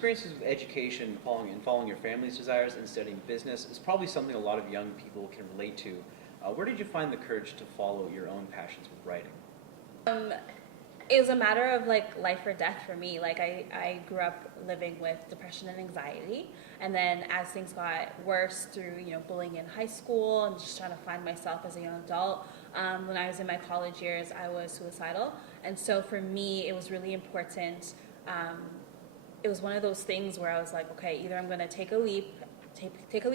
experiences with education, following your family's desires and studying business is probably something a lot of young people can relate to. Where did you find the courage to follow your own passions with writing? It was a matter of like life or death for me. Like I grew up living with depression and anxiety, and then as things got worse through bullying in high school and just trying to find myself as a young adult, when I was in my college years I was suicidal, and so for me it was really important. It was one of those things where I was like, okay, either I'm going to take a leap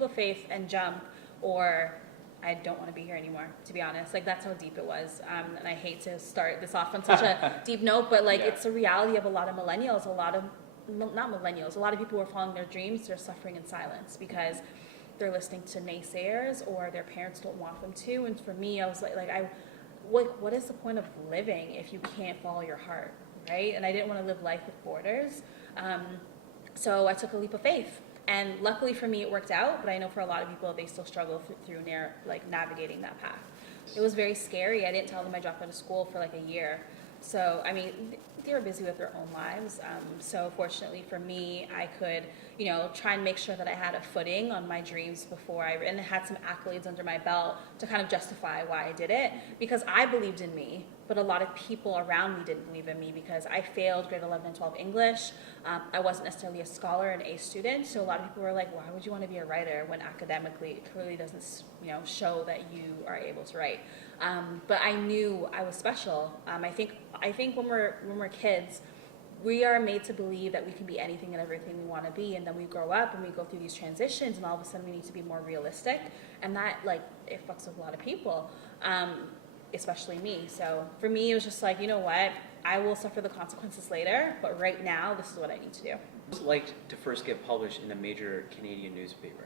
of faith and jump, or I don't want to be here anymore, to be honest. Like, that's how deep it was. And I hate to start this off on such a deep note, but like, it's a reality of a lot of millennials, a lot of people who are following their dreams, they're suffering in silence because they're listening to naysayers or their parents don't want them to. And for me, I was what is the point of living if you can't follow your heart, right? And I didn't want to live life with borders. So I took a leap of faith. And luckily for me, it worked out, but I know for a lot of people, they still struggle through navigating that path. It was very scary. I didn't tell them I dropped out of school for like a year. So, I mean, they were busy with their own lives. So fortunately for me, I could, try and make sure that I had a footing on my dreams and had some accolades under my belt to kind of justify why I did it, because I believed in me, but a lot of people around me didn't believe in me because I failed grade 11 and 12 English. I wasn't necessarily a scholar and A student, so a lot of people were like, why would you want to be a writer when academically it clearly doesn't, show that you are able to write? But I knew I was special. I think when we're kids, we are made to believe that we can be anything and everything we want to be, and then we grow up and we go through these transitions, and all of a sudden we need to be more realistic, and that it fucks with a lot of people, especially me. So for me, it was just like, you know what, I will suffer the consequences later, but right now this is what I need to do. What was it like to first get published in a major Canadian newspaper?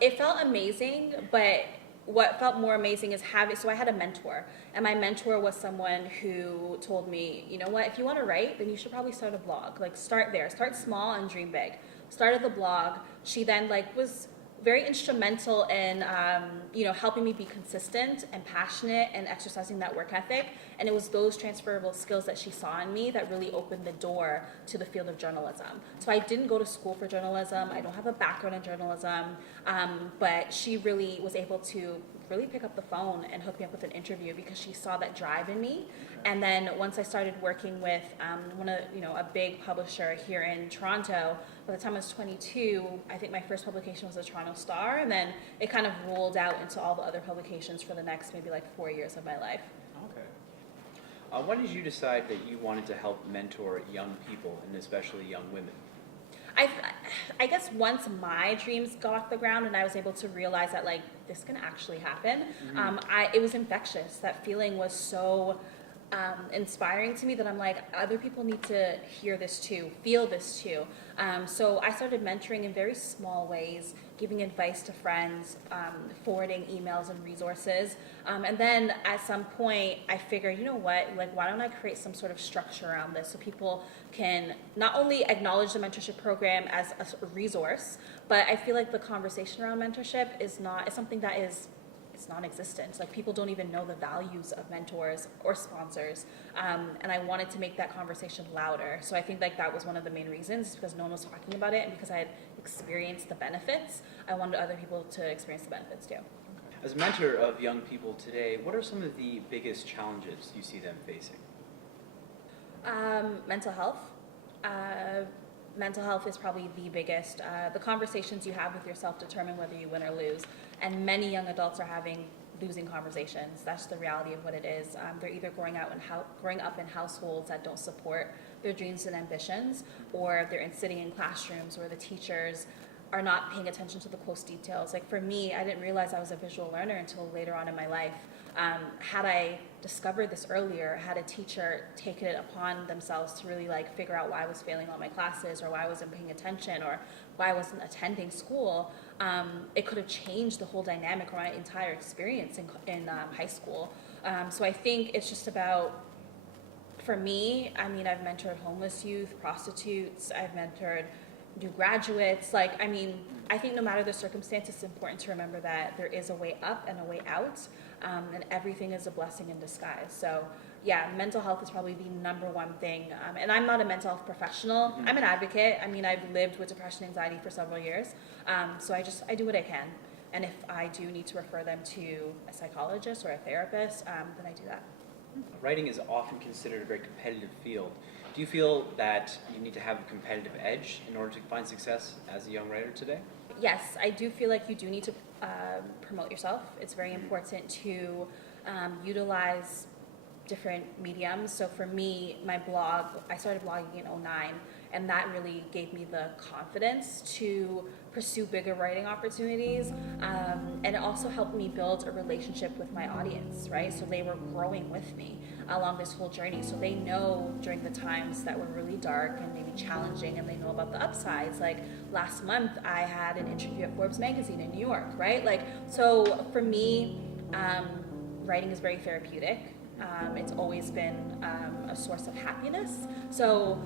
It felt amazing, but what felt more amazing is so I had a mentor, and my mentor was someone who told me, you know what, if you want to write, then you should probably start a blog. Like, start there, start small and dream big. Started the blog. She then was very instrumental in helping me be consistent and passionate and exercising that work ethic. And it was those transferable skills that she saw in me that really opened the door to the field of journalism. So I didn't go to school for journalism. I don't have a background in journalism, but she really was able to really pick up the phone and hook me up with an interview because she saw that drive in me. And then once I started working with a big publisher here in Toronto, by the time I was 22, I think my first publication was the Toronto Star, and then it kind of rolled out into all the other publications for the next maybe 4 years of my life. Okay. When did you decide that you wanted to help mentor young people, and especially young women? I guess once my dreams got off the ground and I was able to realize that this can actually happen, it was infectious. That feeling was so inspiring to me that I'm like, other people need to hear this too, feel this too. So I started mentoring in very small ways, giving advice to friends, forwarding emails and resources. And then at some point I figured, you know what, why don't I create some sort of structure around this so people can not only acknowledge the mentorship program as a resource, but I feel like the conversation around mentorship is something that is, it's non-existent. People don't even know the values of mentors or sponsors. And I wanted to make that conversation louder. So I think that was one of the main reasons, because no one was talking about it, and because I had experienced the benefits, I wanted other people to experience the benefits too. As a mentor of young people today, what are some of the biggest challenges you see them facing? Mental health. Mental health is probably the biggest. The conversations you have with yourself determine whether you win or lose. And many young adults are having losing conversations. That's the reality of what it is. They're either growing up in households that don't support their dreams and ambitions, or they're sitting in classrooms where the teachers are not paying attention to the close details. For me, I didn't realize I was a visual learner until later on in my life. Had I discovered this earlier, had a teacher taken it upon themselves to really figure out why I was failing all my classes, or why I wasn't paying attention, or why I wasn't attending school, it could have changed the whole dynamic or my entire experience in high school. So I think it's just about, for me, I've mentored homeless youth, prostitutes, I've mentored new graduates. Like, I mean, I think no matter the circumstance, it's important to remember that there is a way up and a way out, and everything is a blessing in disguise. So yeah, mental health is probably the number one thing. And I'm not a mental health professional. I'm an advocate. I mean, I've lived with depression and anxiety for several years. So I do what I can. And if I do need to refer them to a psychologist or a therapist, then I do that. Writing is often considered a very competitive field. Do you feel that you need to have a competitive edge in order to find success as a young writer today? Yes, I do feel like you do need to promote yourself. It's very important to utilize different mediums. So for me, my blog, I started blogging in 2009, and that really gave me the confidence to pursue bigger writing opportunities. And it also helped me build a relationship with my audience, right? So they were growing with me along this whole journey. So they know during the times that were really dark and maybe challenging, and they know about the upsides. Like last month, I had an interview at Forbes magazine in New York, right? Like, so for me, writing is very therapeutic. It's always been a source of happiness. So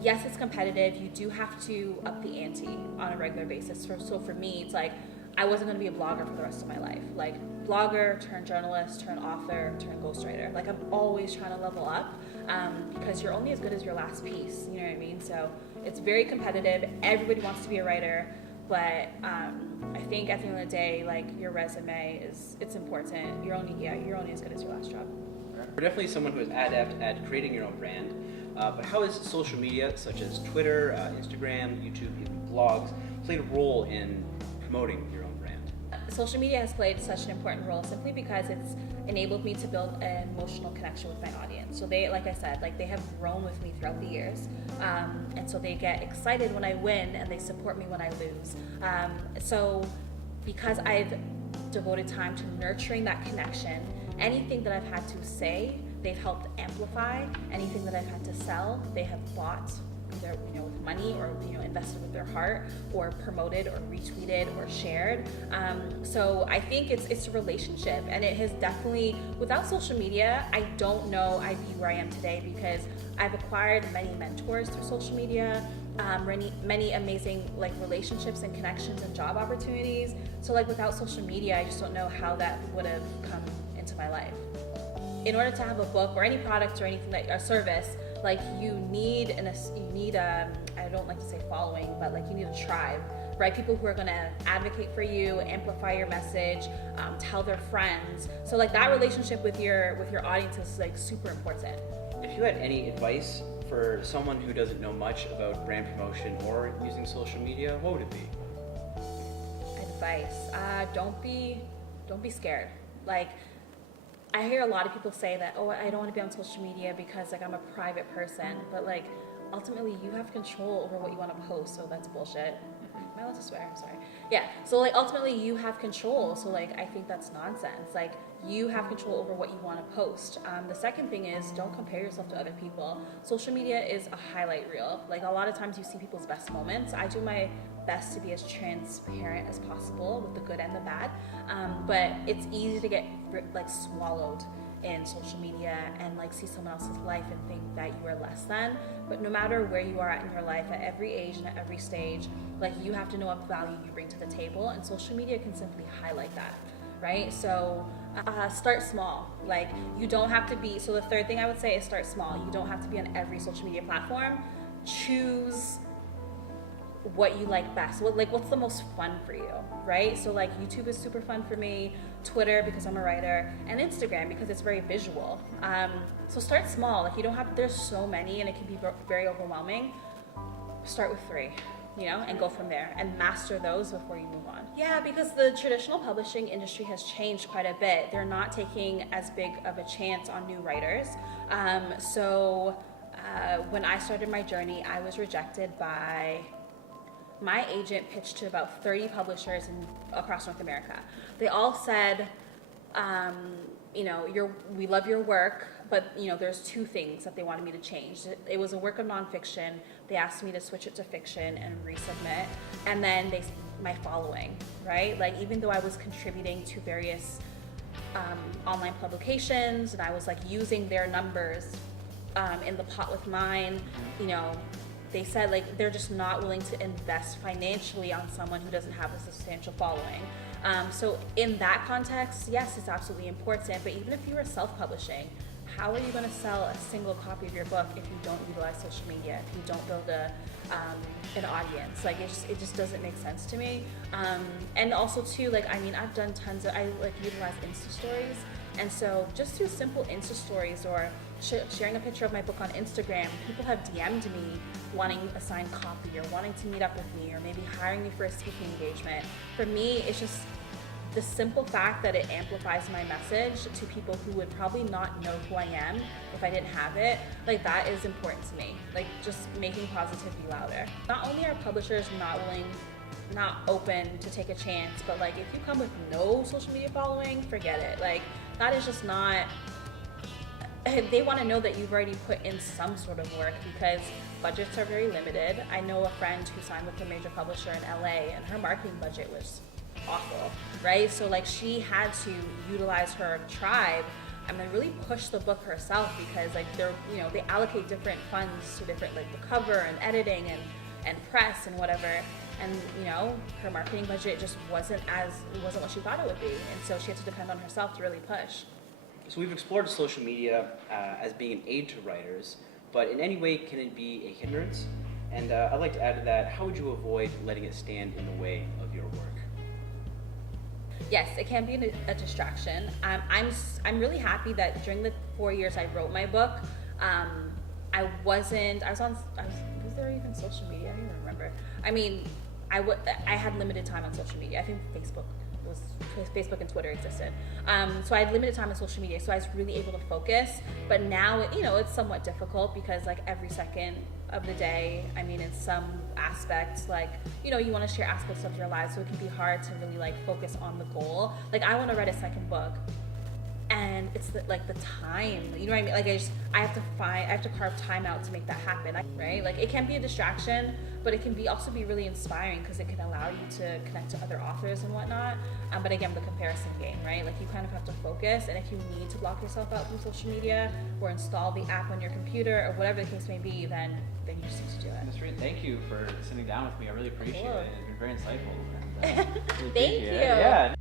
yes, it's competitive. You do have to up the ante on a regular basis. So for me, it's like I wasn't going to be a blogger for the rest of my life. Like blogger, turn journalist, turn author, turn ghostwriter. Like I'm always trying to level up because you're only as good as your last piece. You know what I mean? So it's very competitive. Everybody wants to be a writer. But I think at the end of the day, like your resume it's important. You're only as good as your last job. You're definitely someone who is adept at creating your own brand, but how has social media such as Twitter, Instagram, YouTube, even blogs played a role in promoting your own brand? Social media has played such an important role simply because it's enabled me to build an emotional connection with my audience. So they, like I said, like they have grown with me throughout the years, and so they get excited when I win and they support me when I lose. So because I've devoted time to nurturing that connection, anything that I've had to say, they've helped amplify. Anything that I've had to sell, they have bought either with money or invested with their heart or promoted or retweeted or shared. So I think it's a relationship, and it has definitely, without social media, I don't know I'd be where I am today because I've acquired many mentors through social media. Many amazing like relationships and connections and job opportunities. So like without social media, I just don't know how that would have come into my life. In order to have a book or any product or anything a service, like you need I don't like to say following, but like you need a tribe, right? People who are gonna advocate for you, amplify your message, tell their friends. So like that relationship with your audience is like super important. If you had any advice for someone who doesn't know much about brand promotion or using social media, what would it be? Advice, don't be scared. Like I hear a lot of people say that, oh, I don't want to be on social media because like I'm a private person, but like ultimately you have control over what you want to post, so that's bullshit. Am I allowed to swear? I'm sorry. Yeah, so like ultimately you have control, so like I think that's nonsense. Like you have control over what you want to post. The second thing is don't compare yourself to other people. Social media is a highlight reel. Like a lot of times you see people's best moments. I do my best to be as transparent as possible with the good and the bad, but it's easy to get like swallowed in social media and like see someone else's life and think that you are less than. But no matter where you are at in your life, at every age and at every stage, like you have to know what value you bring to the table, and social media can simply highlight that, right? So start small. Like you don't have to be, so the third thing I would say is start small. You don't have to be on every social media platform. Choose what you like best. What's the most fun for you, right? So like YouTube is super fun for me, Twitter because I'm a writer, and Instagram because it's very visual. So start small. Like you don't have, there's so many and it can be very overwhelming. Start with 3, and go from there and master those before you move on. Yeah, because the traditional publishing industry has changed quite a bit. They're not taking as big of a chance on new writers. When I started my journey, I was rejected by my agent pitched to about 30 publishers across North America. They all said, we love your work, but there's 2 things that they wanted me to change. It was a work of nonfiction. They asked me to switch it to fiction and resubmit, and then my following, right? Like even though I was contributing to various online publications and I was like using their numbers in the pot with mine, they said like they're just not willing to invest financially on someone who doesn't have a substantial following. So in that context, yes, it's absolutely important, but even if you were self-publishing, how are you going to sell a single copy of your book if you don't utilize social media, if you don't build an audience? Like it just doesn't make sense to me. And also too, like, I mean, I've done I like utilize Insta stories. And so just through simple Insta stories or sharing a picture of my book on Instagram, people have DM'd me wanting a signed copy or wanting to meet up with me or maybe hiring me for a speaking engagement. For me, it's just the simple fact that it amplifies my message to people who would probably not know who I am if I didn't have it. Like, that is important to me. Like, just making positivity louder. Not only are publishers not open to take a chance, but like if you come with no social media following, forget it. Like, that is just not, they want to know that you've already put in some sort of work because budgets are very limited. I know a friend who signed with a major publisher in LA and her marketing budget was awful, right? So like she had to utilize her tribe and then really push the book herself because like they're, you know, they allocate different funds to different, like the cover and editing and press and whatever. And you know, her marketing budget just wasn't what she thought it would be. And so she had to depend on herself to really push. So we've explored social media as being an aid to writers, but in any way can it be a hindrance? And I'd like to add to that, how would you avoid letting it stand in the way of your work? Yes, it can be a distraction. I'm really happy that during the 4 years I wrote my book, was there even social media? I don't even remember. I mean, I had limited time on social media. I think Facebook and Twitter existed. So I had limited time on social media, so I was really able to focus. But now, you know, it's somewhat difficult because like every second of the day, I mean, in some aspects, like, you know, you want to share aspects of your life, so it can be hard to really like focus on the goal. Like, I want to write a second book, and it's the time, you know what I mean? Like I have to carve time out to make that happen, right? Like, it can be a distraction, but it can also be really inspiring because it can allow you to connect to other authors and whatnot. But again, the comparison game, right? Like, you kind of have to focus, and if you need to block yourself out from social media or install the app on your computer or whatever the case may be, then you just need to do it. Ms. Reed, thank you for sitting down with me. I really appreciate it. It's been very insightful. And, really Thank you. Yeah.